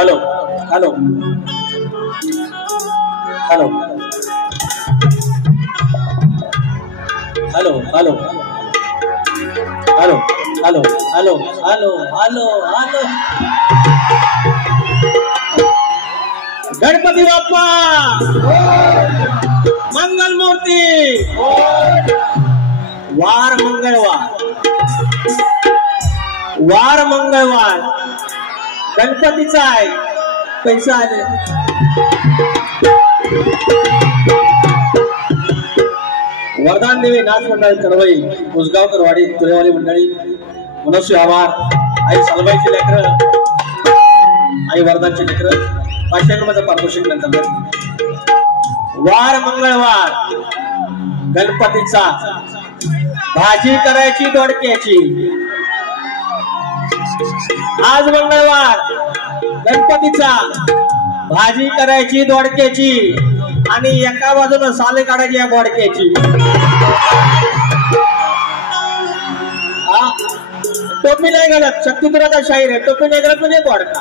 Hello hello hello hello hello hello hello hello hello hello hello Ganpati Bappa Mangal Murti वार मंगळवार गणपतीचा आहे पैसा आले वरदान देवी नाच मंडळ कडवई उसगावकर वाडी तुरेवाली मंडळी मनस्वी आभार आई सालबाईची लेकर आई वरदानची लेकर 500 रुपयाचं पारितोषिक नंतर वार मंगळवार गणपतीचा भाजी करायची दोडक्याची आज मंगळवार गणपतीचा भाजी करायची दोडक्याची आणि एका बाजूला साले काढायची या बोडक्याची टोपी नाही घालत, शक्तिपुराचा शाहीर आहे, टोपी नाही घालत म्हणजे बोडका.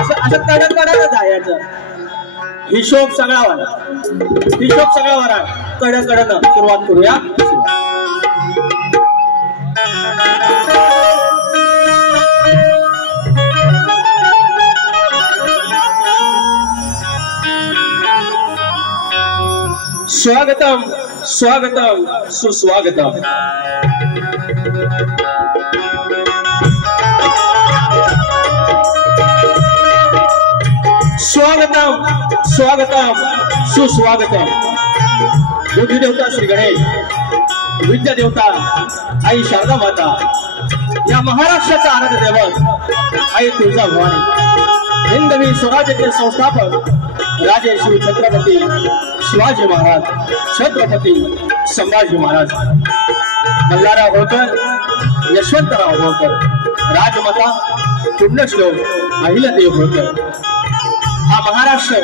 असं कडक कडकच आहे याचं. हिशोब सगळा वाला, हिशोब सगळा वाला कडकडनं सुरुवात करूया. स्वागतम स्वागतम सुस्वागतम. स्वागतम स्वागतम सुस्वागतम. बुद्धी देवता श्री गणेश, विद्या देवता आई शारदा माता, या महाराष्ट्राचा आराध्य दैवत आई तुळजाभवानी, हिंदवी स्वराज्याचे संस्थापक राजे श्री छत्रपती शिवाजी महाराज, छत्रपती संभाजी महाराज, मल्हारराव होळकर, यशवंतराव होळकर, राजमाता पुण्यश्लोक अहिल्यादेवी होळकर. हा महाराष्ट्र,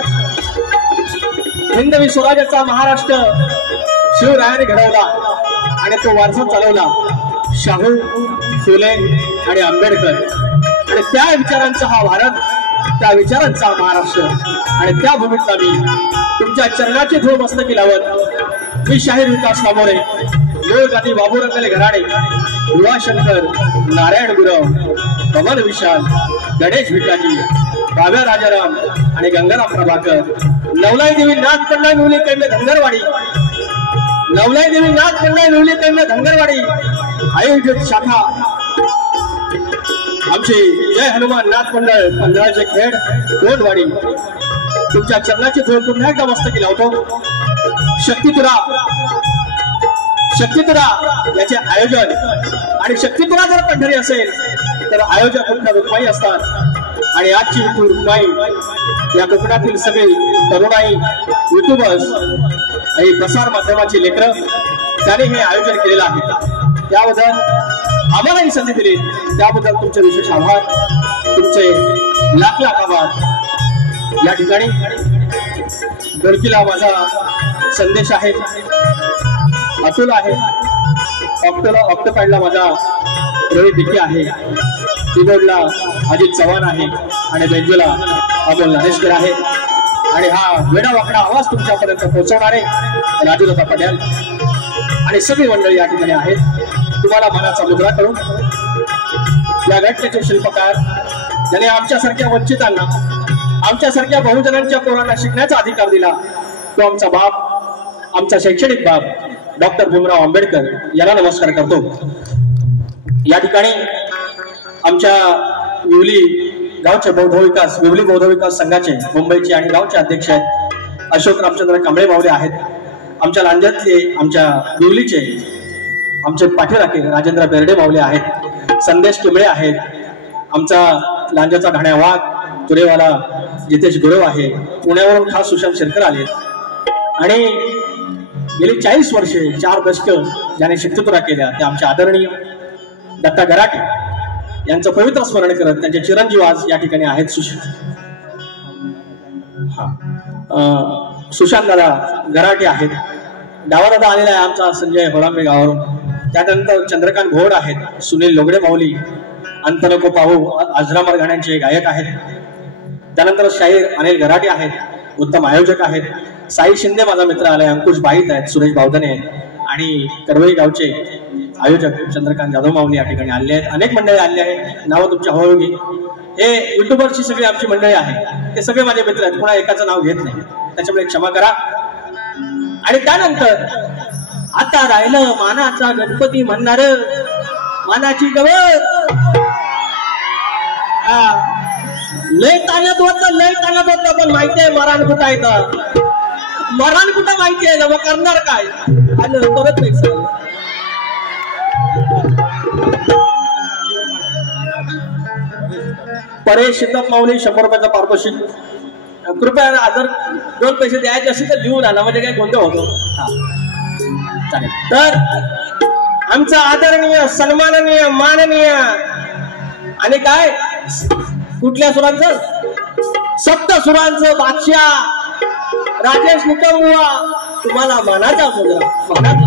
हिंदवी स्वराज्याचा महाराष्ट्र शिवरायाने घडवला आणि तो वारसा चालवला शाहू, फुले आणि आंबेडकर. आणि त्या विचारांचा हा भारत, त्या विचारांचा महाराष्ट्र. आणि त्या भूमीतला मी तुमच्या चरणाची धूळ मस्तकी लावत मी शाहीर विकास कामोरे, मूळ गादी बाबूरंगले घराणे, युवाशंकर, नारायण गुरव, पवन विशाल, गणेश भिकाजी, बाब्या राजाराम आणि गंगाराम प्रभाकर, नवलाई देवी नाथ पंडा मिवली कैम्य धनगरवाडी, नवलाई देवी नाथ पंडा मिवली कैम्य धनगरवाडी आयोजित शाखा आमची जय हनुमान नाथ मंडळ पंधराचे खेड कोटवाडी तुमच्या चरणाची धूळ पुन्हा एकदा मस्तकी लावतो. शक्तिपुरा, शक्तिपुरा याचे आयोजन, आणि शक्तिपुरा जर पंढरी असेल तर आयोजक फक्त रुक्माई असतात. आणि आजची विठू रुक्माई या कोकणातील सगळे तरुणाई, युट्यूबर्स आणि प्रसार माध्यमाची लेकरं, त्याने हे आयोजन केलेलं आहे. त्याबद्दल आम्हाला ही संधी दिली, त्याबद्दल तुमचे विशेष आभार, तुमचे लाख लाख आभार. या ठिकाणी ढोलकीला माझा संदेश आहे, अतुल आहे, ऑक्टोपॅडला माझा रोहित डिके आहे, कीबोर्डला अजित चव्हाण आहे आणि बेंजोला अमोल नारेशकर आहे. आणि हा वेडा वाकडा आवाज तुमच्यापर्यंत पोहोचवणारे राजूदादा पटेल आणि सगळी मंडळी या ठिकाणी आहेत. तुम्हाला मनाचा मुद्रा करून या घटनेचे शिल्पकार ज्याने आमच्यासारख्या वंचितांना, आमच्यासारख्या बहुजनांच्या पोरांना शिकण्याचा अधिकार दिला, तो आमचा बाप, आमचा शैक्षणिक बाप डॉक्टर भीमराव आंबेडकर याला नमस्कार करतो. या ठिकाणी आमच्या विवली गावचे विवली बौद्ध विकास संघाचे मुंबईचे आणि गावचे अध्यक्ष आहेत अशोक रामचंद्र कांबळे मावले आहेत. आमच्या लांजातले, आमच्या विवलीचे आमचे पाठीराखे राजेंद्र बेर्डे मावले आहेत. संदेश किमळे आहेत. आमचा लांजाचा ढाण्या वाघ तुरेवाला जितेश गुरव आहे. पुण्यावरून खास सुशांत शेरकर आले. आणि गेली 40 वर्षे 4 दशक ज्याने शक्तिपुरा केल्या ते आमचे आदरणीय दत्ता गराटे यांचं पवित्र स्मरण करत त्यांचे चिरंजीव आज या ठिकाणी आहेत. सुशांत दादा गराटे आहेत. डावा दादा आलेला आहे आमचा संजय होळांबे गावावरून. त्यानंतर चंद्रकांत घोड आहेत. सुनील लोगडे माऊली, अंतनको पाहू आजरामर गाण्यांचे गायक आहेत. त्यानंतर शाहीर अनिल गराटे आहेत, उत्तम आयोजक आहेत. साई शिंदे माझा मित्र आलाय, अंकुश बाईत आहेत, सुरेश बावधने आहेत आणि करवई गावचे आयोजक चंद्रकांत जाधव माऊली या ठिकाणी आले आहेत. अनेक मंडळी आले आहेत, नाव तुमच्या हळूहळू. हे युट्यूबरची सगळी आमची मंडळी आहे, ते सगळे माझे मित्र आहेत, कोणा एकाचं नाव घेत नाही, त्याच्यामुळे क्षमा करा. आणि त्यानंतर आता राहिलं मानाचा गणपती म्हणणार, मानाची गवत. लय ताण्यात होत पण माहिती आहे मरण कुठं आहे, मरण कुठं माहिती आहे ना, मग करणार काय आलं परत नाही. परेश शितप माऊली 100 रुपयाचा पारितोषिक. कृपया जर 2 पैसे द्यायचे असेल तर लिहून आणा, म्हणजे काय गोंधळ होतो. चालेल. तर आमचा आदरणीय, सन्माननीय, माननीय आणि काय कुठल्या सुरांचं, सप्त सुरांचं बादशाह राजेश निकमबुवा, तुम्हाला मानाचा मुद्रा, मानाचा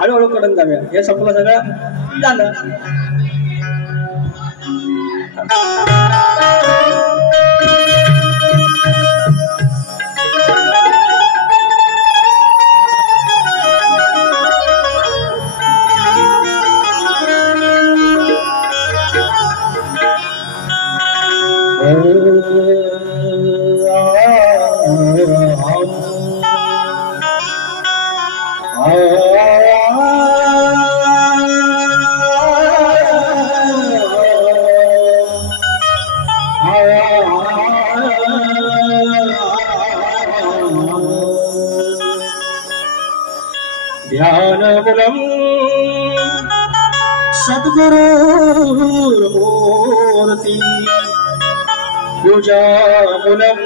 हळूहळू कडून जाऊया. हे संपलं सगळं झालं. ध्यानमुलं सद्गुरुर्मूर्ति पूजामुलं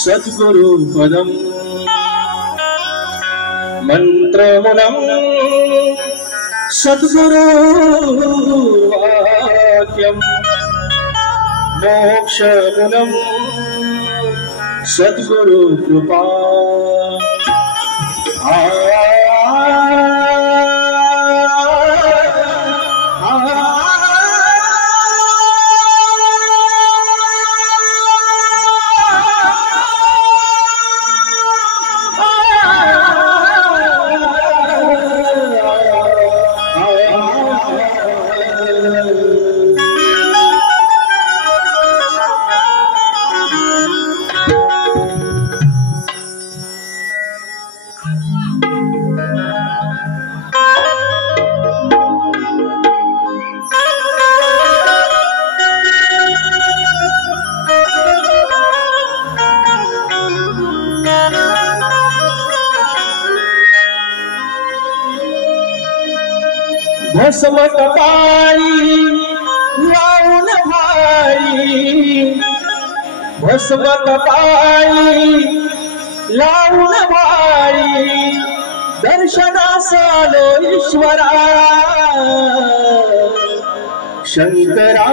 सद्गुरुपदं मन्त्रमुलं सद्गुरुवाक्यं मोक्षमुलं सद्गुरुकृपा भस्म कपाळी लावून भारी, भस्म कपाळी लावून भारी, दर्शनास आलो ईश्वरा शंकरा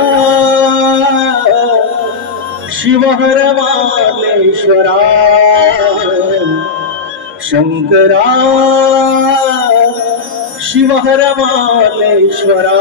शिवहर मालेश्वरा शंकरा शिवहर मालेश्वरा.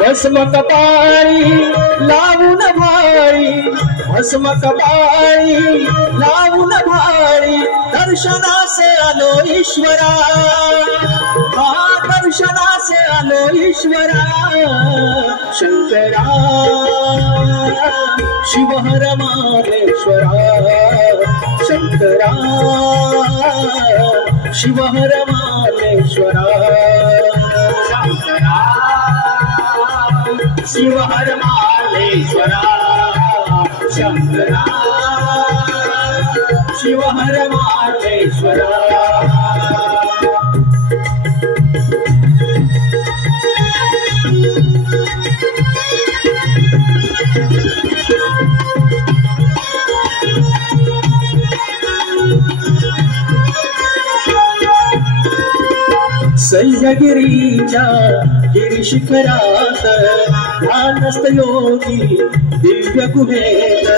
भस्म कपाळी लावून भारी, भस्म कपाळी लावून भारी, दर्शनास आलो ईश्वरा दर्शनास आलो ईश्वरा शंकरा शिवहर मालेश्वरा शंकरा शिवहर मालेश्वरा शंकरा शिवहर मालेश्वरा शंकरा शिवहर मालेश्वरा. सह्यागिरीच्या गिरिशिखरात ध्यानस्थ योगी दिव्य गुहेत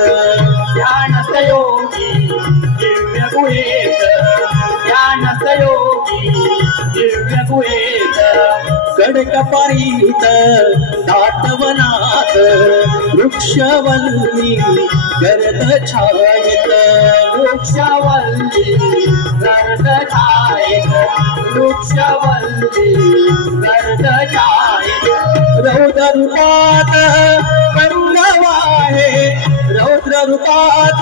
ध्यानस्थ योगी दिव्य गुहेत ध्यानस्थ योगी दिव्य गुहेत कडकपारीत दाटवनात वृक्षवल्ली गर्द छायेत वृक्षवल्ली गर्द छायेत वृक्षवल्ली गर्द छायेत. रौद्र रूपात गंगवाहे रौद्र रूपात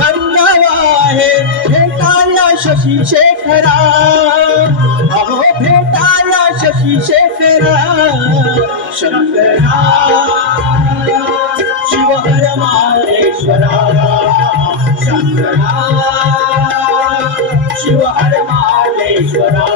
गंगवाहे भेटाया शशी शेखरा अहो भेटाया शशी शेखरा शंकरा शिवहर मालेश्वरा शंकरा शिवहर मालेश्वरा.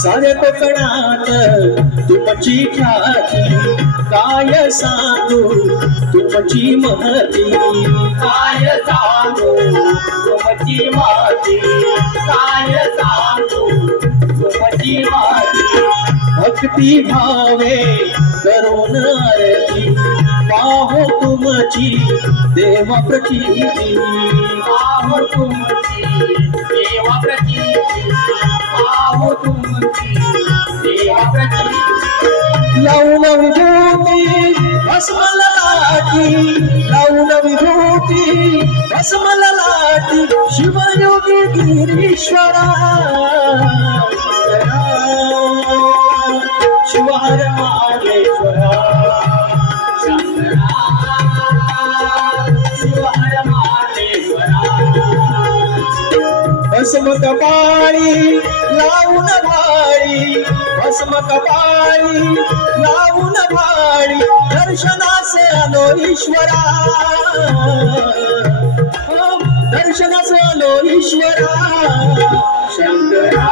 साऱ्या कोकणात तुमची ख्याती काय सांगू तुमची महती काय सांगू तुमची महती काय सांगू तुमची महती भक्ती भावे करून आरती पाहो तुमची देवा प्रचिती पाहो तुमची देवा प्रचिती पाहो तुमची देवा प्रचिती लावून विभूती भस्मला लाटी लावून विभूती भस्मला लाटी शिवयोगी गिरीश्वरा शिवहर माहेश्वरा शिवहर माहेश्वरा भस्म कपाळी लावून भाळी भस्म कपाळी लावून भाळी दर्शनासे आलो ईश्वरा दर्शनासे आलो ईश्वरा शंकरा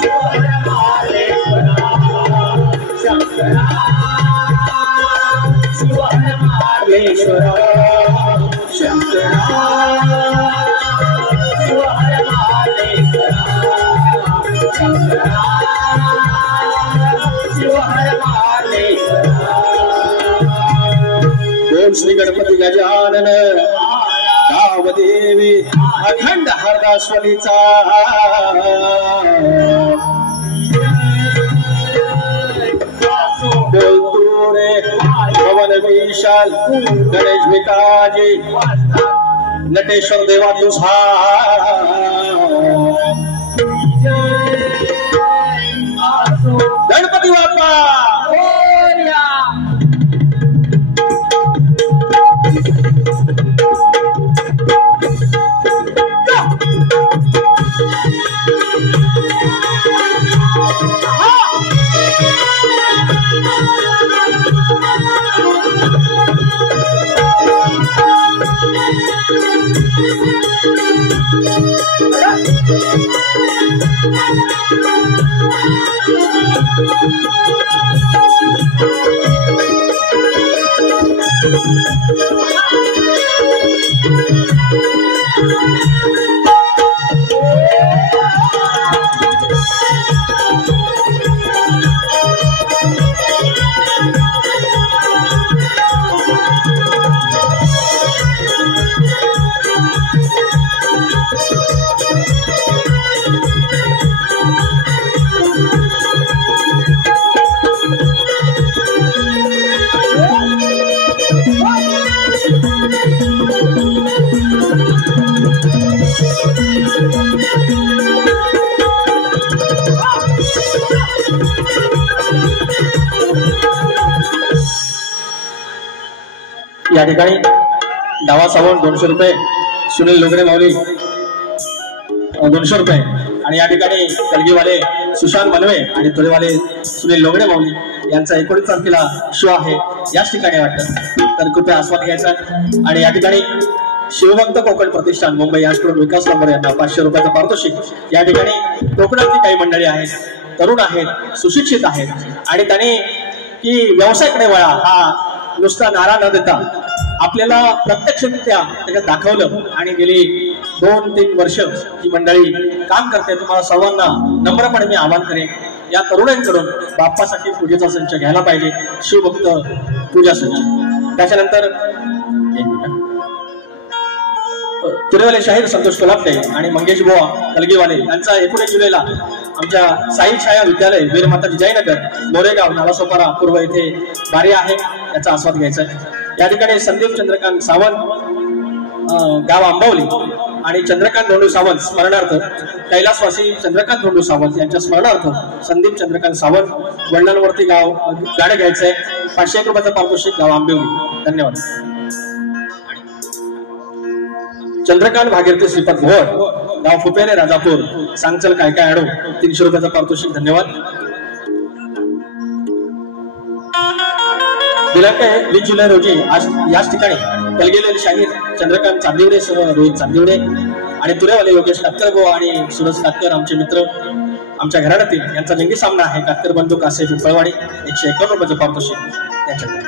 शिवहर माहेश्वरा शंकरा शिवहर माहेश्वरा शंकरा शिवहर माहेश्वरा शंकरा शिवहर माहेश्वरा ओम श्री गणपती गजानन गावदेवी अखंड हरदाश्वरीचा बोलतो रे पवन विशाल गणेश भिकाजी नटेश्वर देवा तुझा गणपती बाप्पा या ठिकाणी डावा सावंत 200 रुपये, सुनील लोगडे माऊली 200 रुपये आणि या ठिकाणी कलगीवाले सुशांत मनवे आणि तुळेवाले सुनील लोगडे माऊली यांचा 19 तारखेला शो आहे याच ठिकाणी वाटतं, तर कृपया आस्वाद घ्यायचा. आणि या ठिकाणी शिवभक्त कोकण प्रतिष्ठान मुंबई यांच्याकडून विकास नंबर यांना 500 रुपयाचं पारितोषिक. या ठिकाणी कोकणातली काही मंडळी आहेत, तरुण आहेत, सुशिक्षित आहेत आणि त्यांनी की व्यवसायाकडे वळा हा नुसता नारा न देता आपल्याला प्रत्यक्षरित्या त्याच्यात दाखवलं आणि गेली 2-3 वर्ष ही मंडळी काम करते. तुम्हाला सर्वांना नम्रपणे मी आवाहन करेन या तरुणांकडून बाप्पासाठी पूजेचा संच घ्यायला पाहिजे, शिवभक्त पूजा संच. त्याच्यानंतर तुरेवाले शाहीर संतोष कोल्हापटे आणि मंगेश बुवा कलगीवाले यांचा 19 जुलैला आमच्या साई छाया विद्यालय वीरमाता जिजाईनगर मोरेगाव नालासोपारा पूर्व येथे वारी आहे, याचा आस्वाद घ्यायचा आहे. या ठिकाणी संदीप चंद्रकांत सावंत गाव आंबवली आणि चंद्रकांत धोंडू सावंत स्मरणार्थ कैलासवासी चंद्रकांत धोंडू सावंत यांच्या स्मरणार्थ संदीप चंद्रकांत सावंत वडिलांवरती गाव गाडे घ्यायचंय. 500 रुपयाचं पारितोषिक गाव आंबवली. धन्यवाद. चंद्रकांत भागीरथी श्रीपद भोर गाव फुपेरे राजापूर सांगचल काय काय आडो 300 रुपयाचं पारितोषिक. धन्यवाद. दिनांक 20 जुलै रोजी आज याच ठिकाणी कलगीलेले शाहीर चंद्रकांत चांदिवडे सह रोहित चांदिवडे आणि तुरेवाले योगेश कातकर गो आणि सुरज कातकर आमचे मित्र आमच्या घराण्यातील यांचा लिंगी सामना आहे. कातकर बंधू कासे पिंपळवाडी 151 रुपयाचं पारितोषिक त्यांच्याकडे.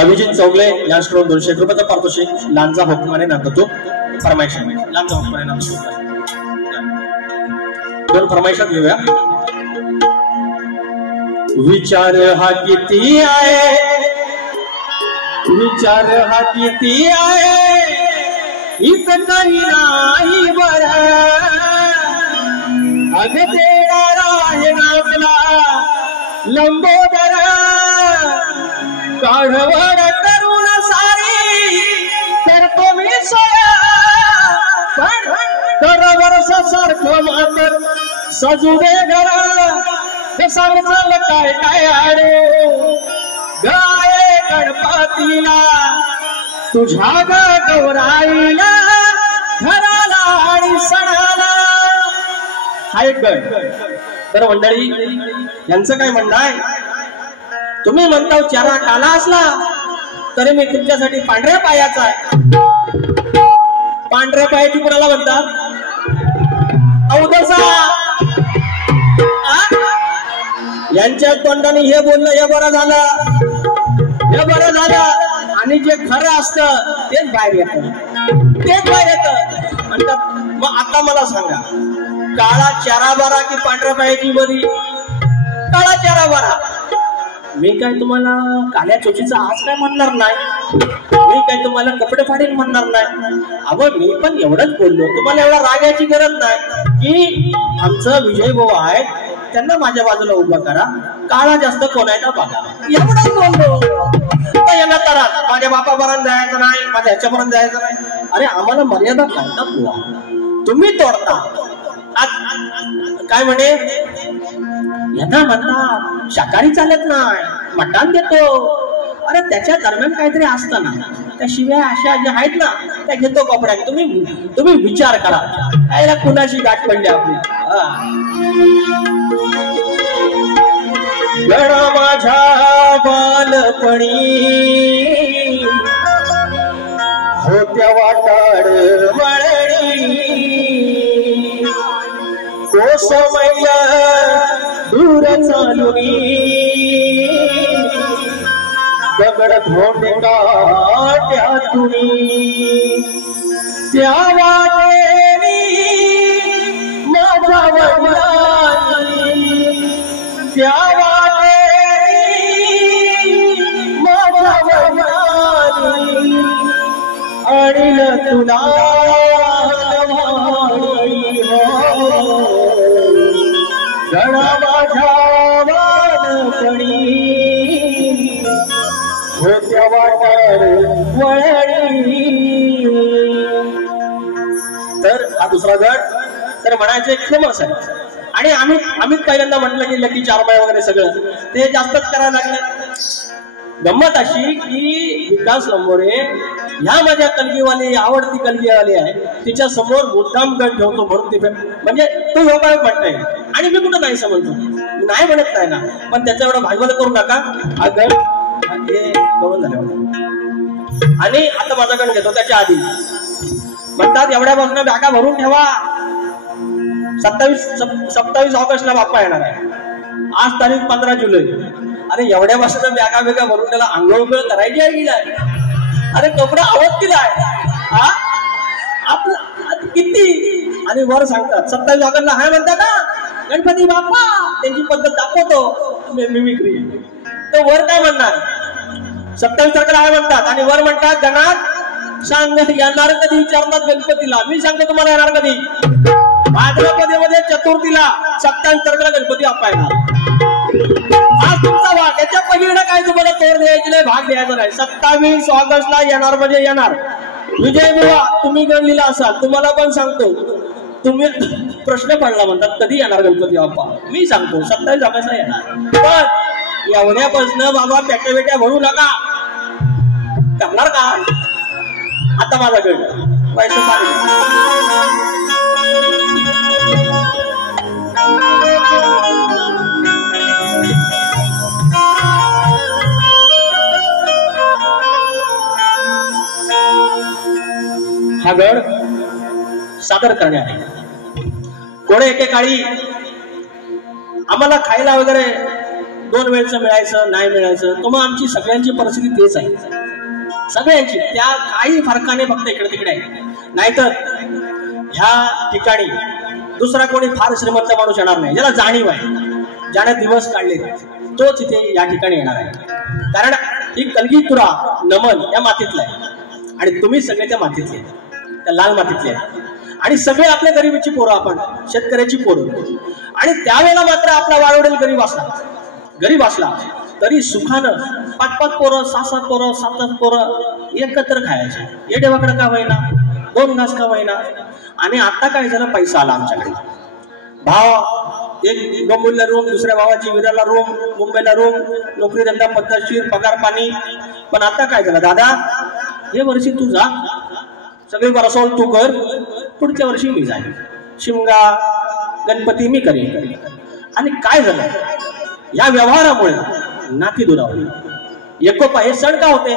अभिजित चौगले यांच्याकडून 201 रुपयाचं पारितोषिक. लांजा हुकमाने नांदतो फरमाईश. लांजा हुकमाने नांदतो 2 फरमाईशात घेऊया. विचार हा किती आहे, विचार हा किती आहे, इथं काही नाही बरं. अग देणारा आहे आपला लंबोदर, काढवड तरुण सारी करतो मी सोया. तर वर्ष सारखं मातर सजू दे घर, हे सांगचाल काय काय आडे गाये गणपतीला तुझ्या गौराईला घराला आणि सणाला. हा एक गण. तर मंडळी यांचं काय म्हणणं आहे, तुम्ही म्हणता चारा काला असला तरी मी तुमच्यासाठी पांढऱ्या पायाचा आहे. पांढऱ्या पायाची कुणाला म्हणतात? अवदसा. यांच्या तोंडाने हे बोलणं हे बरं झालं, हे बरं झालं. आणि जे खरं असतं तेच बाहेर येतं, तेच बाहेर येतं म्हणतात. मग आता मला सांगा, काळा चारा बारा की पांढऱ्या पायाची बरी? काळा चारा बारा. मी काय तुम्हाला काळ्या चोचीचा आज काय म्हणणार नाही, मी काय तुम्हाला कपडे फाडील म्हणणार नाही. अहो मी पण एवढंच बोललो, तुम्हाला एवढा रागायची गरज नाही की आमचं विजय भाऊ आहे त्यांना माझ्या बाजूला उभं करा, काळा जास्त कोणाला बघा, एवढंच बोललो. तर यांना तर माझ्या बापापर्यंत जायचं नाही, माझ्या ह्याच्यापर्यंत जायचं नाही. अरे आम्हाला मर्यादा कळतात बुवा, तुम्ही तोडता. काय म्हणे यांना म्हणतात शाकाहारी चालत नाही, मटण देतो. अरे त्याच्या दरम्यान काहीतरी असतं ना, त्या शिव्या अशा ज्या आहेत ना त्या घेतो कपड्यात. तुम्ही विचार करा याला कुणाची गाठ पडली आपली. गणा माझ्या बालपणी होत्या वाटाड वळणी, कोसमैल दूर चालुनी, दगड धोंड काट्यातुनी, त्या वाटेनी माझ्या वडिलांनी, त्या वाटेनी माझ्या वडिलांनी आणील तुला गणा माझ्या बालपणी होत्या वाटाड वळणी. तर हा दुसरा गट तर म्हणायचे फेमस आहे. आणि आम्ही पहिल्यांदा म्हटलं की लकी चारमाय वगैरे सगळं ते जास्तच करायला लागले. गंमत अशी की विकास लंबोरे ह्या माझ्या कलगीवाली आवडती कलगीवाली आहे, तिच्या समोर मुद्दाम गट ठेवतो म्हणून ते म्हणजे तो योगायोग म्हणताय. आणि मी कुठं नाही समजतो, नाही म्हणत नाही ना, पण त्याच्या एवढं भागवत करू नका. हा गट हे कळून झालं. आणि आता माझा गण घेतो त्याच्या आधी म्हणतात एवढ्या बाजूने बॅगा भरून ठेवा, 27 ऑगस्टला बाप्पा येणार आहे. आज तारीख 15 जुलै. अरे एवढ्या वर्षाचा बॅगा बेगा भरून त्याला आंघोळ करायची आहे की नाही? अरे कपडा आवत केलाय हा आपला किती. आणि वर सांगतात 27 ऑगस्टला हाय म्हणतात ना गणपती बाप्पा, त्यांची पद्धत दाखवतो मिमिक्री. तर वर काय म्हणणार 27 तारखेला हाय म्हणतात आणि वर म्हणतात गणात सांग येणार कधी विचारतात गणपतीला. मी सांगतो तुम्हाला येणार कधी, भाद्रपदेमध्ये चतुर्थीला 27 तारखेला गणपती बाप्पा येणार. आज तुमचा भाग, त्याच्या पहिल्यांदा काय तुम्हाला तोड द्यायची नाही, भाग द्यायचा नाही. 27 ऑगस्टला येणार म्हणजे येणार. विजय बुवा तुम्ही गण लिहिला असाल, तुम्हाला पण सांगतो. तुम्ही प्रश्न पडला म्हणतात कधी येणार गणपती बाप्पा, मी सांगतो 27 ऑगस्टला येणार. पण एवढ्यापासून बाबा पेट्या बेट्या भरू नका, करणार का? आता माझा गण पैसे पाहिजे. गड सादर करणे आहे. कोणी एकेकाळी आम्हाला खायला वगैरे 2 वेळचं मिळायचं नाही मिळायचं, तो मग आमची सगळ्यांची परिस्थिती तेच आहे, सगळ्यांची. त्या काही फरकाने फक्त इकडे तिकडे आहे. नाहीतर ह्या ठिकाणी दुसरा कोणी फार श्रीमंत माणूस येणार नाही, ज्याला जाणीव आहे, ज्याने दिवस काढले तोच इथे या ठिकाणी येणार आहे. कारण ही कलगीतुरा नमन या मातीतला आहे आणि तुम्ही सगळे त्या मातीतले, त्या लाल मातीतले आहेत. आणि सगळे आपल्या गरिबीची पोरं, आपण शेतकऱ्याची पोरं. आणि त्यावेळेला मात्र आपला वाळवडेल गरीब असला तरी सुखानं 5-5 पोरं 6-7 पोरं 7-8 पोरं एकत्र खायचे, येडेवाकडं का होईना, 2 घास का होईना. आणि आता काय झालं, पैसा आला आमच्याकडे, भाव एक बंबूला रूम, दुसऱ्या भावाची विराला रूम, मुंबईला रूम, नोकरी धंदा पद्धतशीर, पगार पाणी. पण आता काय झालं, दादा हे वर्षी तू जा, सगळी बरसोल तू कर, पुढच्या वर्षी मी जाईन, शिमगा गणपती मी करेन. आणि काय झालं, या व्यवहारामुळे नाती दुरावली. एकोपा हे सण का होते,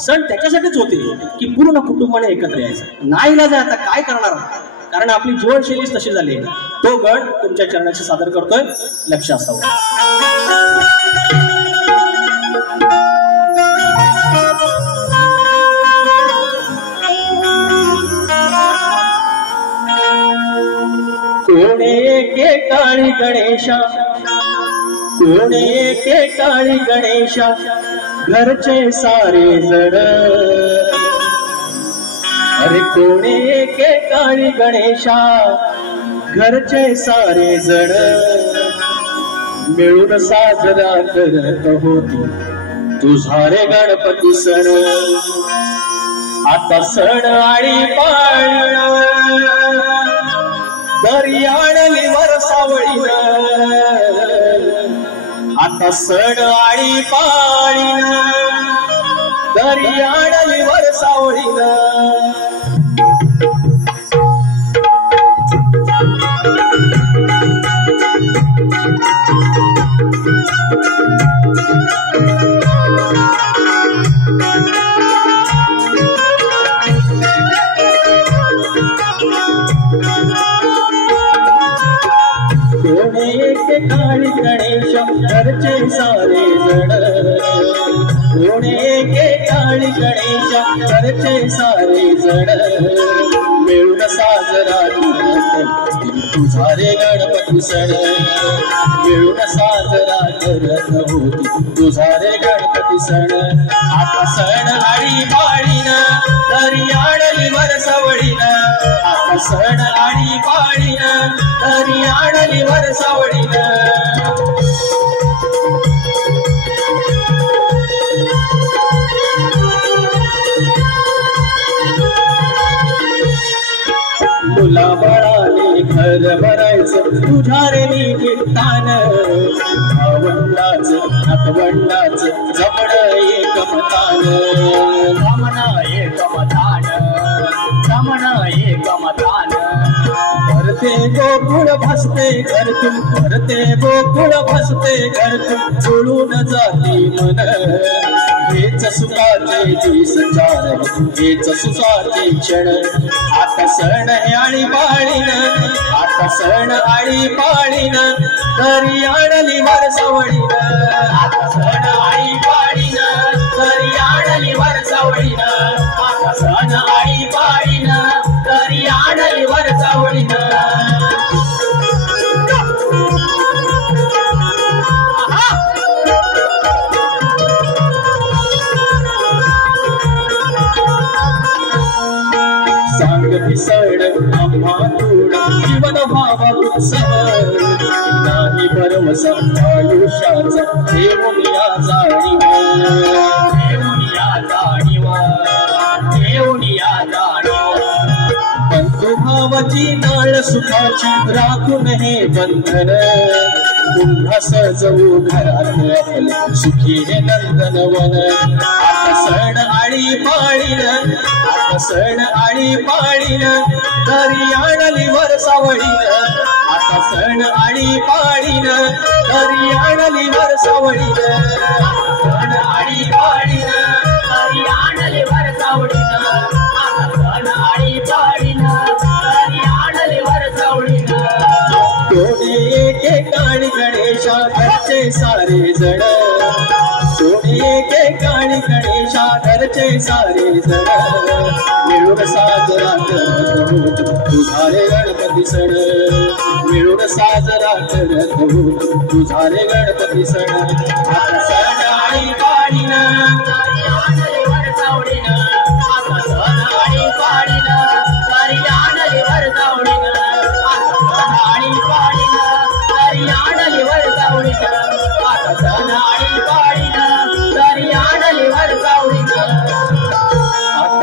सण त्याच्यासाठीच होते की पूर्ण कुटुंबाने एकत्र यायचं. नाही इलाज आहे, आता काय करणार, कारण आपली जीवनशैलीच तशी झाली. तो गण तुमच्या चरणाशी सादर करतोय, लक्ष असावं. कोणे एके काळी गणेशा, कोणे एके काळी गणेशा, घरचे सारे जण. अरे कोणे एके काळी गणेशा, घरचे सारे जण, मिळून साजरा करत होती तुझा रे गणपती सण. आता सण आळी पाळण दरी आणली वरसावळीन. आता सण आळी पाळीन दरी आणली वरसावळीन. कोणे एके काळी गणेशा, घरचे सारे जण. कोणे एके काळी गणेशा, घरचे सारे जण, मिळून साजरा करत तुझा रे गणपती सण. मिळून साजरा करत होती तुझा रे गणपती सण. आता सण आळी पाळीन दरी आणली वरसावळीन. आता सण आळी पाळीन दरी आणली वरसावळीन. मुलाबाळाने घर भरायचं तुझ्या रे निमित्तान. भावंडाच नातवंडाच जमण एकमतान. जमण एकमतान, जमण एकमतान. भरते गोकुळ भसते घरतून, भरते गोकुळ भसते घरतून, जुळून जाती मन. हेच सुखाचे दिस चार, हेच सुखाचे क्षण. आता सण हे आळी पाळीन, आता सण आळी पाळीन दरी आणली वरसावळीन. आता सण आळी पाळीन दरी आणली वरसावळीन. आता सण आळी पाळीन दरी आणली वरसावळीन. सांगती सण आम्हा थोडा जीवन व्हावा उत्सव. नाही भरवसा आयुष्याचा ठेवून या जाणीव, ठेवून या जाणीव, ठेवून या जाणीव. बंधू भावाची नाळ सुखाची राखून हे बंधन. पुन्हा सजवू घरात आपले सुखी हे नंदनवन. आता सण आळी पाळीन, आता सण आळी पाळीन दरी आणली वरसावळीन. आता सण आळी पाळीन दरी आणली वरसावळीन. सण आळी पाळीन दरी आणली वरसावळीन. आता सण आळी घरचे सारे जण सोने एके काळी गणेशा घरचे सारे जण मिळून साजरा करत तुझा रे गणपती सण मिळून साजरा करत तुझा रे गणपती सण आता सण आणि पाडीन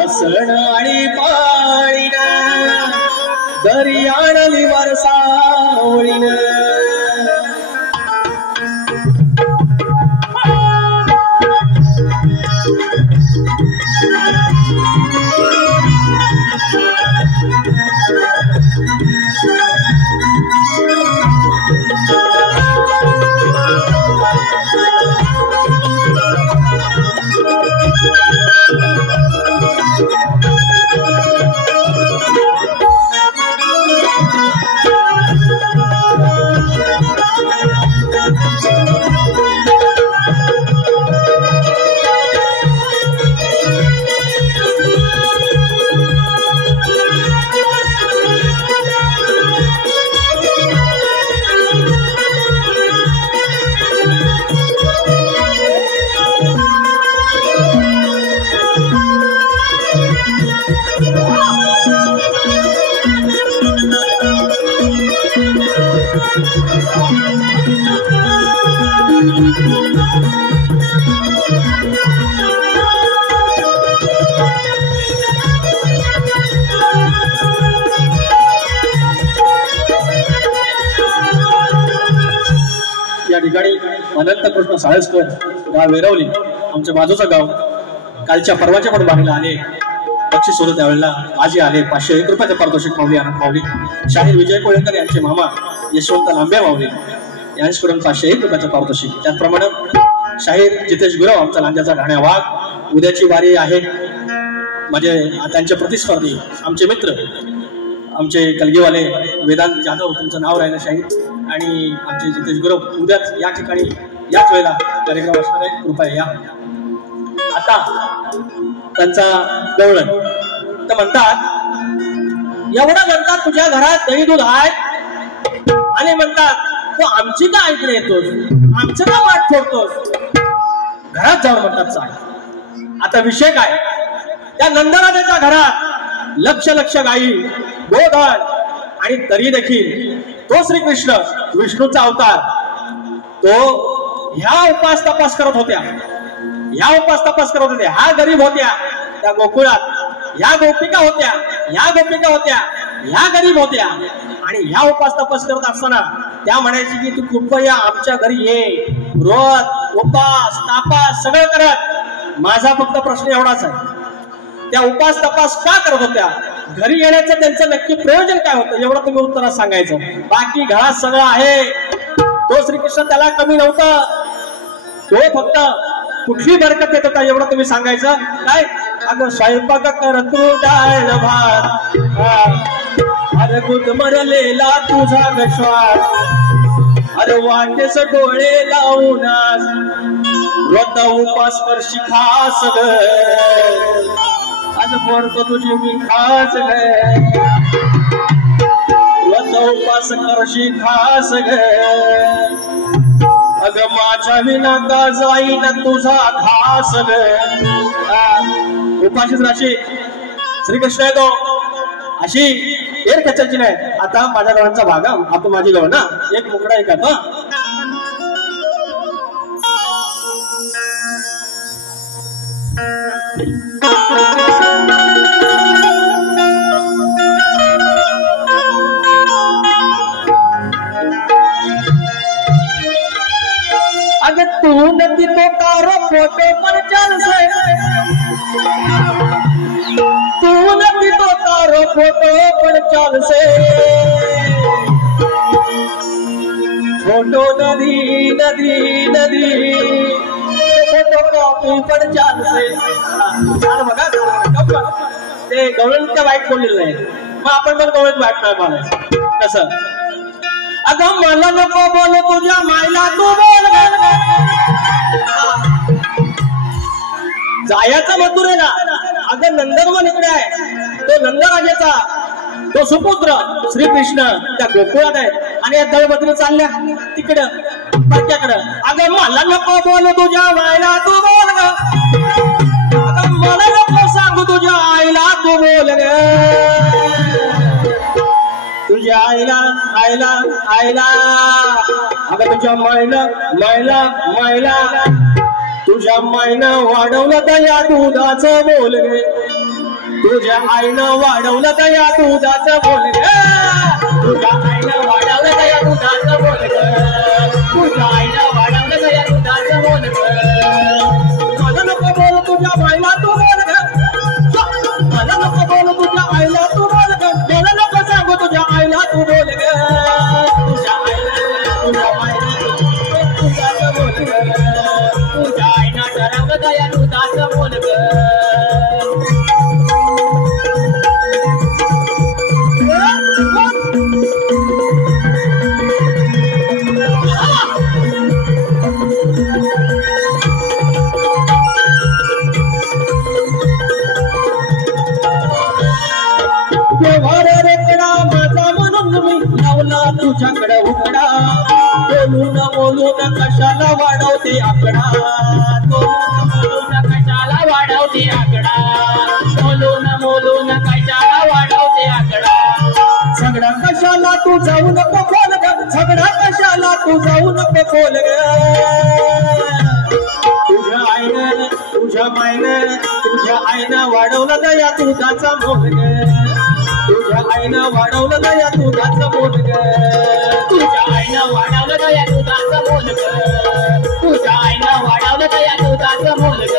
सण आणि पाळीन दरी आणली वरसावळीन या ठिकाणी अनंत कृष्ण साळसकर गाव वेरवली आमच्या बाजूचं गाव कालच्या परवाच्या पण बाहेर आले बक्षीस होतं त्यावेळेला आजही आले 501 रुपयाचं पारितोषिक माऊली आनंद माऊली शाहीर विजय कोळेकर यांचे मामा यशवंत लांबे माऊली यांच्याकडून 501 रुपयाचं पारितोषिक त्याचप्रमाणे शाहीर जितेश गुरव आमचा लांजाचा ढाण्या वाघ उद्याची वारी आहे म्हणजे त्यांचे प्रतिस्पर्धी आमचे मित्र आमचे कलगीवाले वेदांत जाधव तुमचं नाव राहिलं शाहीर आणि आमचे जितेश गुरव उद्याच या ठिकाणी याच वेळेला कार्यक्रम असणार आहे कृपया या आता त्यांचा गवळण तर म्हणतात एवढं म्हणतात तुझ्या घरात दही दूध आहे आणि म्हणतात तू आमची का ऐकले येतोस आमचं का वाट फोडतोस घरात जाऊन म्हणतात चाल आता विषय काय त्या नंदराजाच्या घरात लक्ष लक्ष गायी गोधन आणि तरी देखील तो श्रीकृष्ण विष्णूचा अवतार तो ह्या उपास तपास करत होत्या ह्या गरीब होत्या त्या गोकुळात ह्या गोपिका होत्या ह्या गरीब होत्या आणि ह्या उपास तपास करत असताना त्या म्हणायची की तू कृपया आमच्या घरी ये व्रत उपास तापास सगळं करत माझा फक्त प्रश्न एवढाच आहे त्या उपास तपास का करत होत्या घरी येण्याचं त्यांचं नक्की प्रयोजन काय होतं एवढं तुम्ही उत्तरात सांगायचं बाकी घरात सगळं आहे तो श्रीकृष्ण त्याला कमी नव्हता तो फक्त कुठली बरकत येत होता एवढं तुम्ही सांगायचं काय अगं स्वयंपाक करतो डाळ भात अरे गुद मरलेला तुझा गश्वास अरे वाटेस डोळे लावूनास व्रत उपास करशी खास ग आज पडतो तुझी मी खास ग व्रत उपास करशी खास ग अग माझ्या विना का जाईन तुझा खास ग उपाशीच राशी श्रीकृष्ण आहे तो अशी एड कच्चाची नाही आता माझ्या गवळांचा भाग आपण माझी गवळ ना एक मुकडा एक आता अग तू नदी तो तारो फोटो पर चल से तू नदी तो तारो फोटो पर चल से फोटो नदी नदी नदी फोटो कॉपी पर चल से बघा ते गवळणीच्या वाईट बोललेलं आहे मग आपण पण गवळीत वाईट नाही मानायचं कसं अगं मला नको बोल तुझ्या मायला तू बोल जायचं मथुरेला. अगं नंदनवन इकडे आहे, तो नंदराजाचा तो सुपुत्र श्रीकृष्ण त्या गोकुळात आहे आणि या दळबद्री चालल्या तिकडं परक्याकडं. अगं मला नको बोल तुझ्या मायला तू बोल ग, अगं मला नको सांगू तुझ्या आईला तू बोल ग, तुझ्या आईला आईला आईला. अगं तुझ्या मायला मायला मायला, तुझ्या मायनं वाढवलं दया दुधाचं बोल गे, तुझ्या आईनं वाढवलं दया दुधाचं बोल गे, तुझ्या आईनं वाढवलं दया दुधाचं बोल ग, तुझ्या आईनं वाढवलं दया दुधाचं बोल ग. मला नको बोल तुझ्या मायला तू बोल ग, मला नको बोल तुझ्या आईला तू बोल ग, मला नको सांगू तुझ्या आईला तू बोल ग, तुझ्या आईला तुझ्या मायला दुधाचं बोल ग, तुझ्या आईनं ठरवलं दया दुधाचं बोल ग. तुझ्याकडे उकडा बोलून बोलून कशाला वाढवते आकडा, बोलून कशाला वाढवते आकडा, बोलून बोलून कशाला वाढवते आकडा. झगडा कशाला तू जाऊ नको बोल ग, झगडा कशाला तू जाऊ नको बोल ग, तुझ्या आईनं तुझ्या मायनं तुझ्या आईनं वाढवलं दया दुधाचा बोल ग, तुझ्या आईनं वाढवलं दया दुधाचं बोल ग, तुझ्या आईनं वाढवलं दया दुधाचं बोल ग, तुझ्या आईनं वाढवलं दया दुधाचं बोल ग.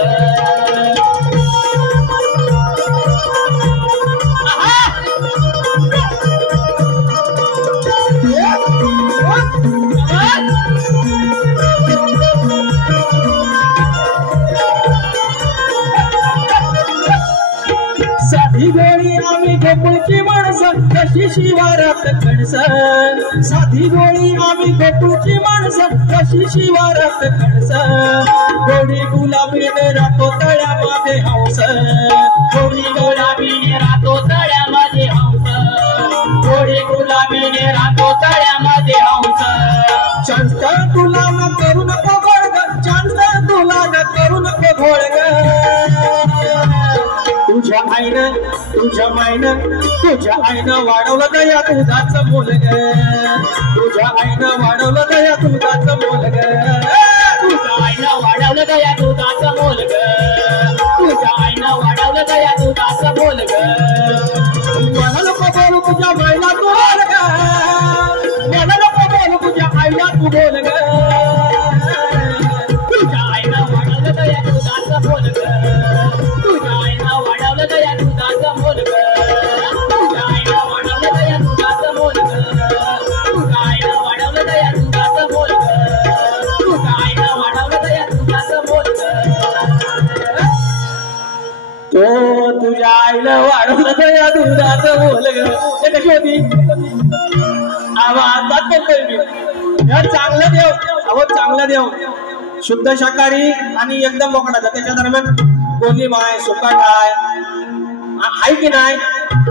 साधी गोळी आम्ही गोकुळची माणसं कशी शिवारात खडसं, साधी गोळी आम्ही गोकुळची माणसं कशी शिवारात खडसं, गोडी गुलाबीने राहतो तळ्यामध्ये हंस, गोडी गुलाबीने राहतो तळ्यामध्ये हंस, गोडी गुलाबीने राहतो तळ्यामध्ये हंस. चांद तुला न करू नको घोळ ग, चांद तुला न करू नको घोळ ग, तुझ्या आईनं तुझ्या मायनं तुझ्या आईनं वाढवलं दया दुधाचं बोल ग, तुझ्या आईनं वाढवलं दया दुधाचं बोल ग, तुझ्या आईनं वाढवलं दया दुधाचं बोल ग, तुझ्या आईनं वाढवलं दया दुधाचं बोल ग. मला नको बोलू तुझ्या मायला तू बोल ग, मला नको बोलू तुझ्या आईला तू बोल ग, तुझ्या आईनं वाढवलं दया दुधाचं बोल ग, तुझ्या आईनं वाढवलं दया दुधाचं बोल ग, तुझ्या आईनं वाढवलं दया दुधाचं बोल ग, तुझ्या आईनं वाढवलं दया दुधाचं बोल ग, तुझ्या आईनं वाढवलं दया दुधाचं बोल ग. तो तुझ्या आईनं वाढवलं दया दुधाचं बोल ग, ते कशी होती आवाजात चांगलं देव, अहो चांगलं देव शुद्ध शाकाहारी आणि एकदम बोकडाचा, त्याच्या दरम्यान कोणी माय सुका काय आहे की नाही,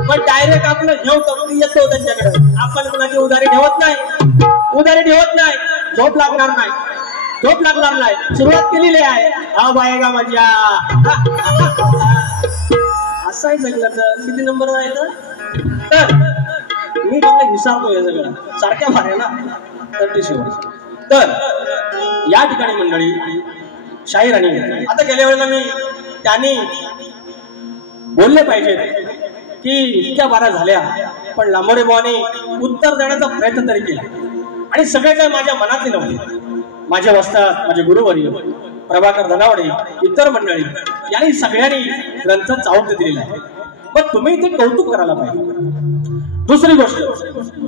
पण डायरेक्ट आपलं घेऊ करून येतो त्यांच्याकडे. आपण कुणाची उधारी ठेवत नाही, उधारी ठेवत नाही, झोप लागणार नाही, झोप लागणार नाही. सुरुवात केलेली आहे हा बायगा मजा असं आहे सगळं. तर किती नंबर जायचं तर मी तुम्हाला विचारतो हे सगळं सारख्या भाऱ्याला 36 वर्ष. तर या ठिकाणी मंडळी शाहीर आणि आता गेल्या वेळेला मी त्यांनी बोलले पाहिजे की इतक्या बारा झाल्या पण लांबोरे बुवाने उत्तर देण्याचा प्रयत्न तरी केला आणि सगळे काय माझ्या मनातले नव्हते. माझे वस्ताद माझे गुरुवर्य प्रभाकर धनावडे इतर मंडळी यांनी सगळ्यांनी ग्रंथ चावत दिलेला आहे. पण तुम्ही इथे कौतुक करायला पाहिजे. दुसरी गोष्ट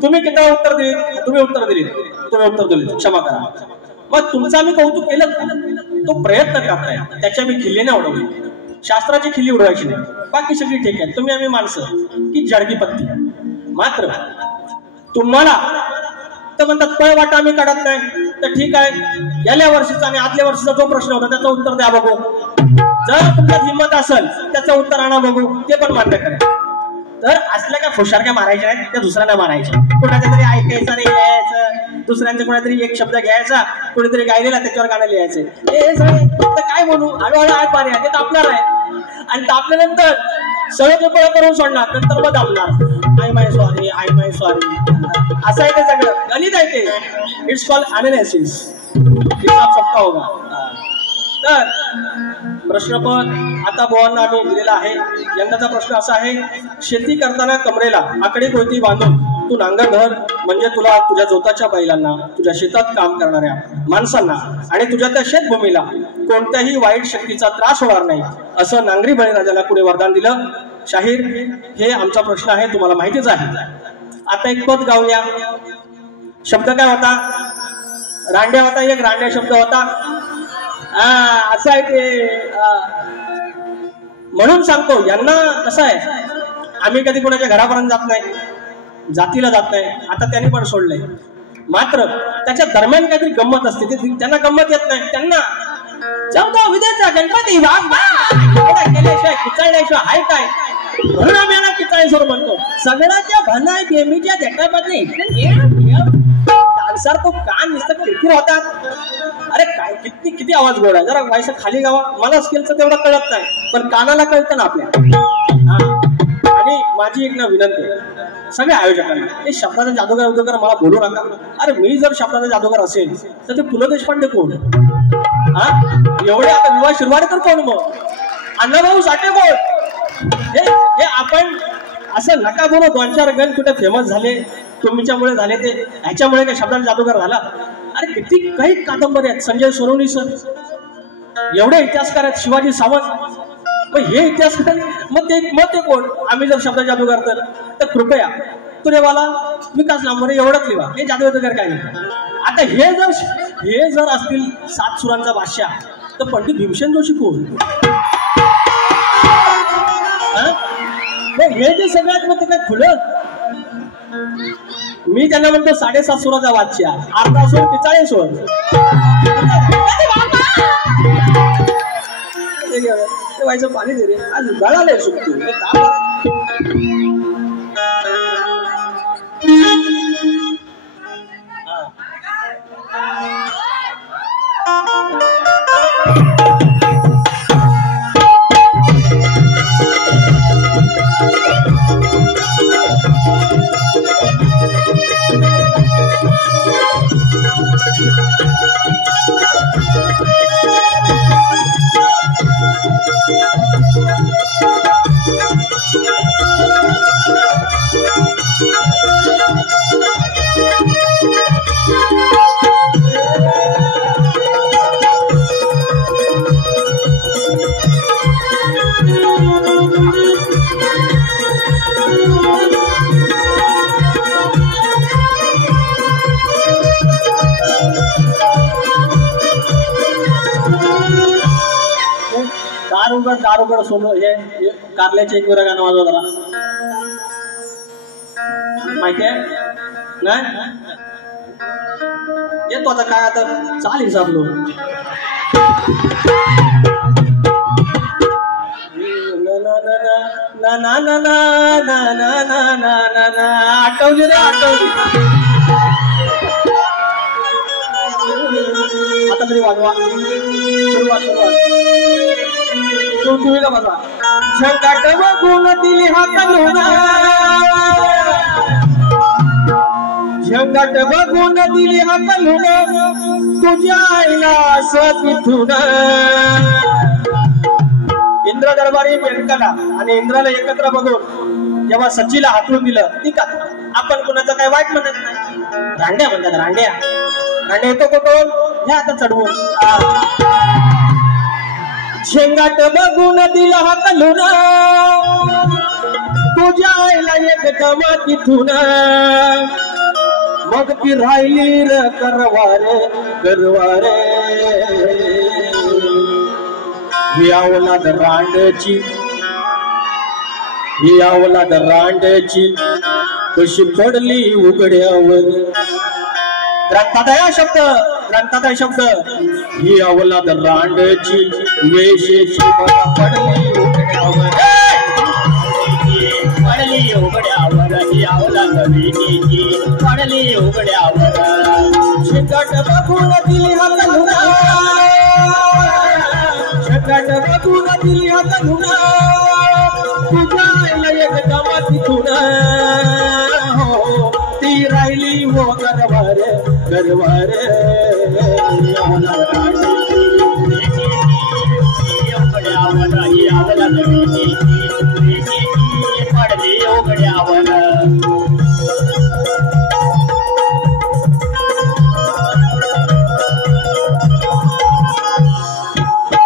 तुम्ही किती उत्तर दिले, तुम्ही उत्तर दिले क्षमा करा. मग तुमचं आम्ही कौतुक केलं, तो प्रयत्न करताय त्याच्या मी खिल्ली नाही उडवली, शास्त्राची खिल्ली उडवायची नाही, बाकी सगळी ठीक आहे. तुम्ही आम्ही माणसं की जडगी पत्ती. मात्र तुम्हाला तर म्हणतात पळ वाटा आम्ही काढत नाही. तर ठीक आहे, गेल्या वर्षीचा आणि आदल्या वर्षीचा जो प्रश्न होता त्याचं उत्तर द्या बघू. जर तुमच्यात हिंमत असेल त्याचं उत्तर आणा बघू, ते पण मान्य करा. तर असल्या काय फुशारक्या मारायच्या आहेत त्या दुसऱ्यांना मारायच्या. कोणाच्या तरी ऐकायचं नाही यायचं, दुसऱ्यांचा कोणातरी एक शब्द घ्यायचा, कोणीतरी गायलेला त्याच्यावर गाणं लिहायचं. हे सगळं काय बोलू, हळूहळू आय पारे ते तापणार आहे आणि तापल्यानंतर सगळं पळ करून सोडणार, नंतर मग दाबणार I my sorry I my sorry. असं आहे ते सगळं गणित आहे ते. It's called analysis. हिसाब सबका होगा. तर प्रश्नपद आता बोवांना आम्ही दिलेला आहे. यंदाचा प्रश्न असा आहे, शेती करताना कमरेला आकडी कोयती बांधून तू नांगर धर, म्हणजे तुला तुझ्या जोताच्या बैलांना, तुझ्या शेतात काम करणाऱ्या माणसांना आणि तुझ्या त्या शेतभूमीला कोणत्याही वाईट शक्तीचा त्रास होणार नाही, असं नांगरी बळीराजाला पुढे वरदान दिलं. शाहीर हे आमचा प्रश्न आहे, तुम्हाला माहितीच आहे. आता एक पद गाऊया. शब्द काय होता? रांड्या होता. एक रांड्या शब्द होता. असं आहे ते. म्हणून सांगतो यांना कसं आहे, आम्ही कधी कोणाच्या घरापर्यंत जात नाही, जातीला जात नाही. आता त्यांनी पण सोडलंय. मात्र त्याच्या दरम्यान काहीतरी गंमत असते, त्यांना गंमत येत नाही. त्यांना जाऊ विद्याचा गणपती केल्याशिवाय किचाळल्याशिवाय हाय काय, म्हणून आम्ही यांना किचाळेश्वर म्हणतो. सगळ्याच्या भनाय गेमीच्या जटाबद्दल डान्सर तो कान नुसतं किरकिर होतात. अरे काय किती किती आवाज गोड आहे. जरा व्हायचं खाली गावा. मला स्किलचं तेवढं कळत नाही, पण कानाला कळतं ना आपल्या. आणि माझी एक ना विनंती सगळ्या आयोजकांना, हे शब्दाचा जादूगार उद्योगर मला बोलू नका. अरे मी जर शब्दाचा जादूगार असेल तर ते पु ल देशपांडे कोण? एवढे आता विवाह शिरवाडे तर कोण? मग अण्णाभाऊ साठे कोण? हे आपण असं नका बोलू. 2-4 गण कुठे फेमस झाले तुमच्यामुळे झाले, ते ह्याच्यामुळे काय शब्दाचा जादूगार झाला? अरे किती काही कादंबरी आहेत. संजय सोनवणी सर एवढे इतिहासकार आहेत, शिवाजी सावंत. मग हे इतिहासकार मग ते कोण? आम्ही जर शब्द जादूगार तर कृपया तुरेवाला विकास लांबरे एवढंच लिहा. हे जादूगार काय नाही. आता हे जर असतील 7 सुरांचा बादशाह, तर पंडित भीमसेन जोशी कोण? हे जे सगळ्यात मग काय खुलं. मी त्यांना म्हणतो 7.5 सुराचा बादशाह, अर्धा सूर 45 सूर. व्हायचं पाणी दे रे, आज गळाले सुटतो. दारुगड सोनो हे कारल्याचे एक वेळा गाणं वाजवा जरा. माहितीये नाही येतो आता काय. आता चाल हिसाबलो आठवली रे आठवली. आता तरी वाजवा. सुरुवात तुम्ही का बघा. झंगाट बघून दिली हाकलून, झंगाट बघून दिली हाकलून, तुझ्या आईला असं तिथून. इंद्र दरबारी व्यंकला आणि इंद्राला एकत्र बघून जेव्हा सचीला हातून दिलं, ती का आपण कुणाचं काय वाईट म्हणत नाही. रांड्या म्हणतात रांड्या. रांड्या येतो कोण? हे आता चढवून. झेंगाट बघून दिला हाकलून, तुझ्या आईला एकदम तिथून. मग ती राहिली र करवारे करवारे. ही अवलाद रांडची, ही अवलाद रांडची कशी पडली उघड्यावर. ग्रंथात आहे शब्द, ग्रंथात आहे शब्द. ही अवलाद रांडची वेशेची पडली उघड्यावर, पडली उघड्यावर, ही अवलाद वेशीची पडली उघड्यावर. शेकट बघून दिली हात धुना, शेकट बघून दिली हात धुना, तुझ्या आईला एक कामाची धुना. हो ती राहिली हो गरवार गरवार. उघड्यावर, ही अवलाद वेशीची पडली उघड्यावर.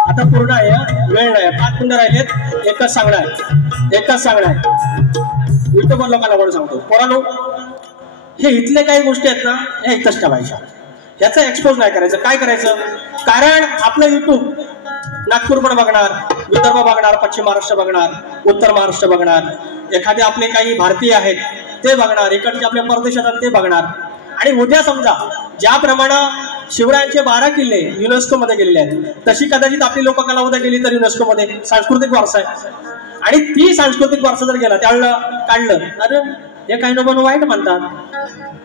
आता पूर्ण आहे, वेळ नाही, 5 मिनिटं राहिलेत. एकच सांगणं आहे, एकच सांगणं आहे. युट्यूबवर लोकांना कोण सांगतो, पोरांनो हे इथले काही गोष्टी आहेत ना, हे इथंच ठेवायच्या, ह्याचा एक्सपोज नाही करायचं. काय करायचं, कारण आपलं युट्यूब नागपूर पण बघणार, विदर्भ बघणार, पश्चिम महाराष्ट्र बघणार, उत्तर महाराष्ट्र बघणार, एखादे आपले काही भारतीय आहेत ते बघणार, इकडचे आपल्या परदेशात ते बघणार. आणि उद्या समजा ज्याप्रमाणे शिवरायांचे 12 किल्ले युनेस्को मध्ये गेलेले आहेत, तशी कदाचित आपली लोककला उद्या गेली तर युनेस्को मध्ये सांस्कृतिक वारसा आहे. आणि ती सांस्कृतिक वारसा जर गेला त्यावेळेला काढलं, अरे हे काही लोक वाईट म्हणतात,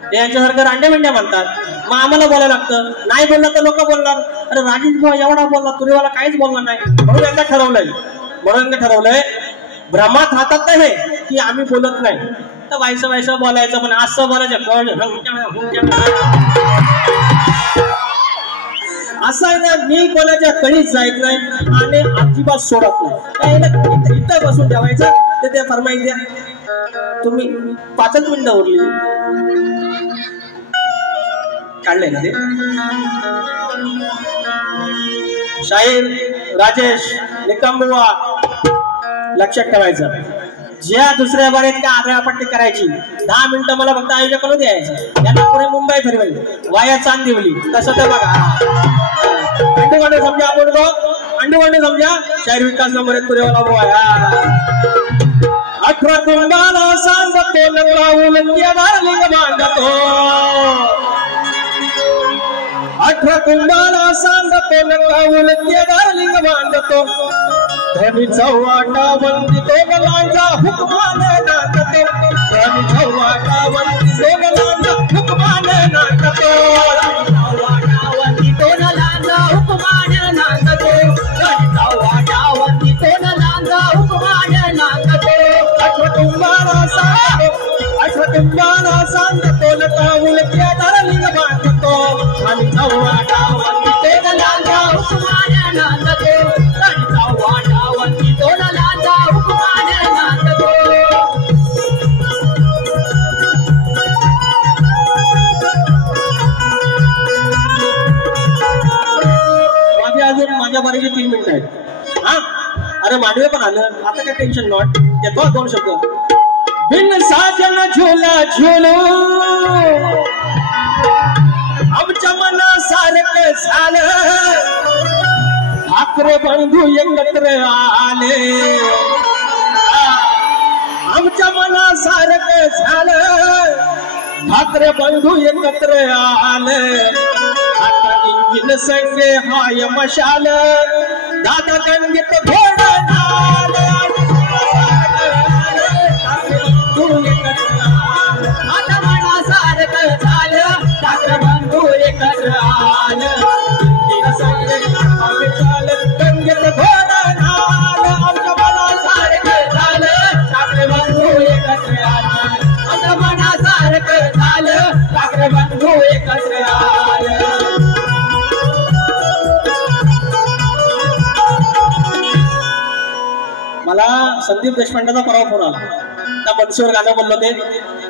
हे यांच्यासारखं रांडे मेंढ्या म्हणतात, मग आम्हाला बोलायला लागतं. नाही बोललं तर लोक बोलणार, अरे राजेश भाऊ एवढा बोलला, तुरीवाला काहीच बोलला नाही. म्हणून यांना ठरवलंय भ्रमात हातात नाही की आम्ही बोलत नाही, तर व्हायचं बोलायचं, पण असं बोलायचं असं आहे ना. मी कोणाच्या कळीच जायत नाही आणि अजिबात सोडत नाही. इथं बसून ठेवायचं, ते फरमाईश द्या. तुम्ही 5 मिनिटं उरली, काढलंय ना ते शाहीर राजेश निकमबुवा. लक्षात ठेवायचं, ज्या दुसऱ्या बारेत काय आगळापट्टी करायची, 10 मिनिटं मला फक्त आयोजकाला द्यायचं. यांना पुढे मुंबई फिरवायची, वाया चांदिवली, तसं तर बघा. अंडूवांडे समजा, आपण अंडूवांडे समजा, शाहीर विकास नंबर पुरेवाला बोया. 18 कुंभाला सांगतो लावून लिंग बांधतो, 18 कुंभाला सांगतो लावून लिंग बांधतो. धनीचा वाटा वंदितो गलांचा हुकमाने नाचतो, धनीचा वाटा वंदितो गलांचा हुकमाने नाचतो, वाटा वंदितो गलांचा हुकमाने नाचतो, धनीचा वाटा वंदितो गलांचा हुकमाने नाचतो. 18 कुंभाला सांगतो लावून लिंग बांधतो, धनीचा वाटा वंदितो गलांचा हुकमाने नाचतो, धनीचा वाटा वंदितो गलांचा हुकमाने नाचतो. अजून माझ्या बरोबर 3 मिनिटं आहेत. हा अरे मांडवे पण आलं, आता काय टेन्शन नॉट. येतो 2 शब्द. बिन साजन झुला झुलू आमच्या मनासारखं झालं, ठाकरे बंधू एकत्र आले, आमच्या मनासारखं झालं, ठाकरे बंधू एकत्र आले. आता इंजिन संगे हाय मशाल, दादा गंगेत घोड नाल, आता मनासारखं झालं, ठाकरे बंधू एकत्र आलं, इंजिन संगे हाय मशाल, गंगेत घोड नाल, आमच्या मनासारखं झालं, ठाकरे बंधू एकत्र आलं, आता मनासारखं झालं, ठाकरे बंधू एकत्र आलं. मला संदीप देशपांडेचा परवा फोन आला, त्या मनसेवर गाणं बोललो ते,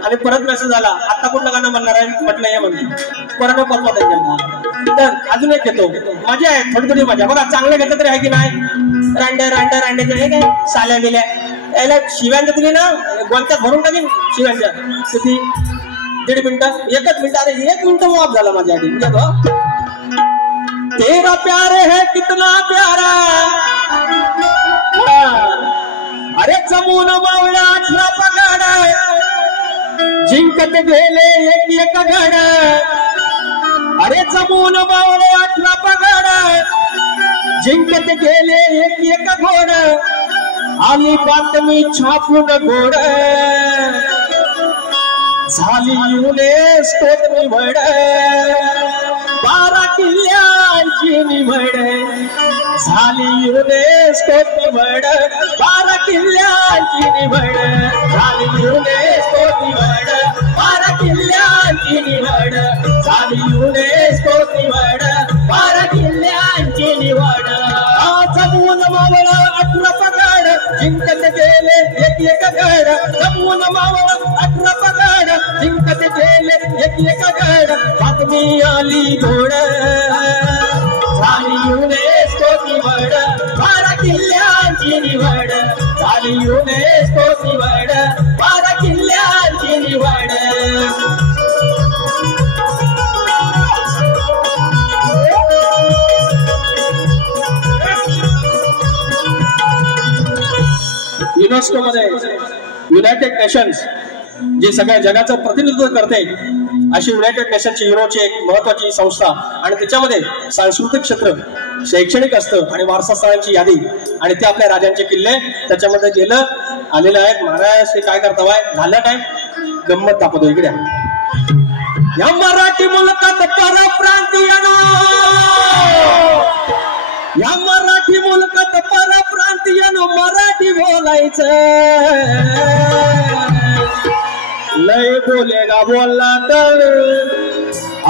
आणि परत मेसेज आला, आता कुठलं गाणं म्हणणार आहे, म्हटलं हे म्हणतो परत पत्ता. तर अजून एक घेतो, मजा आहे थोडी मजा. बघा चांगलं घेतलं तरी आहे की नाही. रांड्याचे हे काय साल्या गेल्या, यायला शिव्यांच्या दिली ना, गोंत्यात भरून टाकेन शिव्यांच्या. किती 1.5 मिनिटं, 1 मिनिट, अरे 1 मिनिट माफ झाला माझ्या आधी. तेरा प्यार है कितना प्यारा, अरे चमून मावळा 18 पगाड, जिंकत गेले एक घड, अरे जमून मावळे 18 पगड जिंकत गेले एक एक घोड आली बातमी छापून घोड झाली युनेस्कोत निवड 12 किल्ल्यांची निवड झाली युनेस्कोत निवड 12 किल्ल्यांची निवड झाली युनेस्कोत निवड 12 किल्ल्यांची निवड झाली युनेस्कोत निवड 12 किल्ल्यांची निवड जमून मावळ 18 पगड जिंकत गेले एक एक गड जमून मावळ 18 पगड जिंकत गेले एक एक गड बातमी आली घोड झाली युनेस्को निवड 12 किल्ल्यांची निवड झाली युनेस्को निवड 12 किल्ल्यांची निवड युनेस्को मध्ये युनायटेड नेशन्स जी सगळ्या जगाचं प्रतिनिधित्व करते अशी युनायटेड नेशनची युरोची एक महत्वाची संस्था आणि त्याच्यामध्ये सांस्कृतिक क्षेत्र शैक्षणिक असतं आणि वारसा स्थळांची यादी आणि ते आपल्या राजांचे किल्ले त्याच्यामध्ये गेलं आलेलं आहे. महाराज ते काय करता बाय झालं काय गंमत दाखवतो इकडे या मराठी मुलकात परप्रांतीयानो या मराठी मुलकात परप्रांतीयानो मराठी बोलायचं लय बोलेगा बोलला तर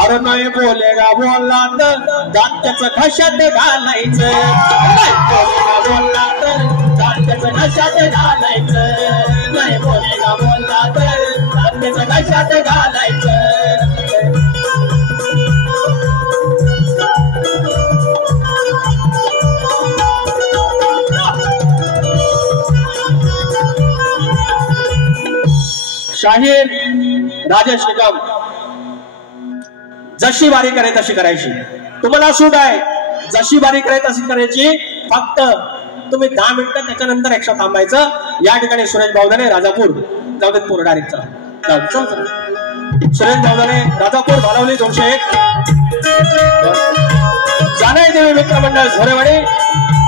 अरे नाही बोलेगा बोलला तर दात्याचं घशात घालायचं नाही बोलेगा बोलला तर दात्याचं घशात घालायचं नाही बोलेगा बोलला तर दात्याचं घशात घालायचं शाहीर राजेश निकम जशी बारी करे तशी करायची तुम्हाला सूट आहे जशी बारी करे तशी करायची फक्त तुम्ही 10 मिनिटं त्याच्यानंतर एक्स्ट्रा थांबायचं. या ठिकाणी सुरेश भावदाने राजापूर जाऊ देत पूर डायरेक्ट चल सुरेश भावदाने राजापूर भालावली 201 जानाई देवी मित्रमंडळ झोरेवाडी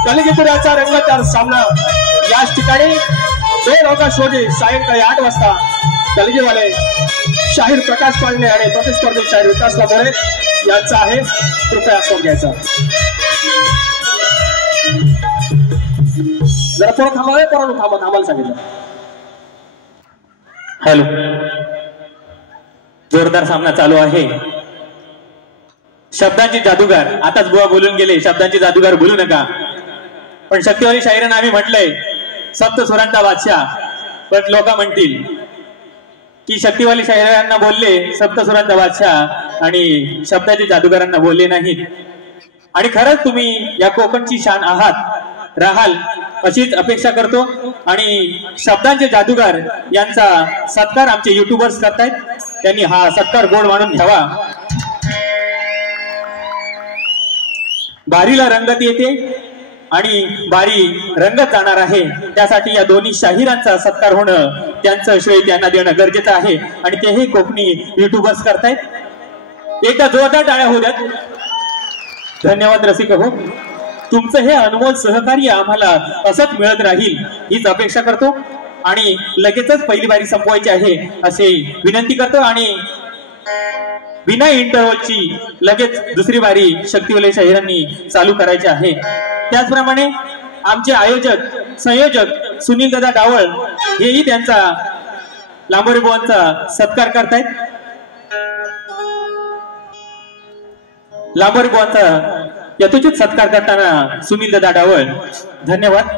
कलिंगपुराचा रंगतदार सामना याच ठिकाणी 2 ऑगस्ट रोजी सायंकाळी 8 वाजता कलगीवाले शाहीर प्रकाश पांडे आणि प्रतिस्पर्धी शाहीर विकास लाभोरे यांचा आहे. कृपया आस्वाद घ्यायचा. जरा थोडं थांबावे परत थांबायला सांगितलं. हॅलो जोरदार सामना चालू आहे. शब्दांची जादूगार आताच बुवा बोलून गेले शब्दांची जादूगार बोलू नका पण शक्तिवाली शाहिरांना आम्ही म्हटलंय सप्त सुरांचा बादशाह पण लोक म्हणतील की शक्तिवाली शाहिरांना बोलले सप्तसुरांचा बादशाह आणि शब्दाची जादूगारांना बोलले नाहीत आणि खरंच तुम्ही या कोकणची शान आहात राहाल अशीच अपेक्षा करतो आणि शब्दांचे जादूगार यांचा सत्कार आमचे युट्यूबर्स करतायत त्यांनी हा सत्कार गोड मानून घ्यावा. बारीला रंगत येते आणि बारी रंगत जाणार आहे त्यासाठी या दोन्ही शाहिरांचा सत्कार होणं त्यांचं श्रेय त्यांना देणं गरजेचं आहे आणि तेही कोकणी युट्यूबर्स करतायत. एकदा जोरदार टाळ्या होऊ द्यात. धन्यवाद रसिक हो तुमचं हे अनमोल सहकार्य आम्हाला असंच मिळत राहील हीच अपेक्षा करतो आणि लगेचच पहिली बारी संपवायची आहे असे विनंती करतो आणि बिना इंटरव्हलची लगेच दुसरी बारी शक्तिवाले शाहिरांनी चालू करायची आहे. त्याचप्रमाणे आमचे आयोजक संयोजक सुनील दादा डावळ हेही त्यांचा लांबोरे बुवांचा सत्कार करतायत. लांबोरे बुवांचा यथोचित सत्कार करताना सुनील दादा डावळ धन्यवाद.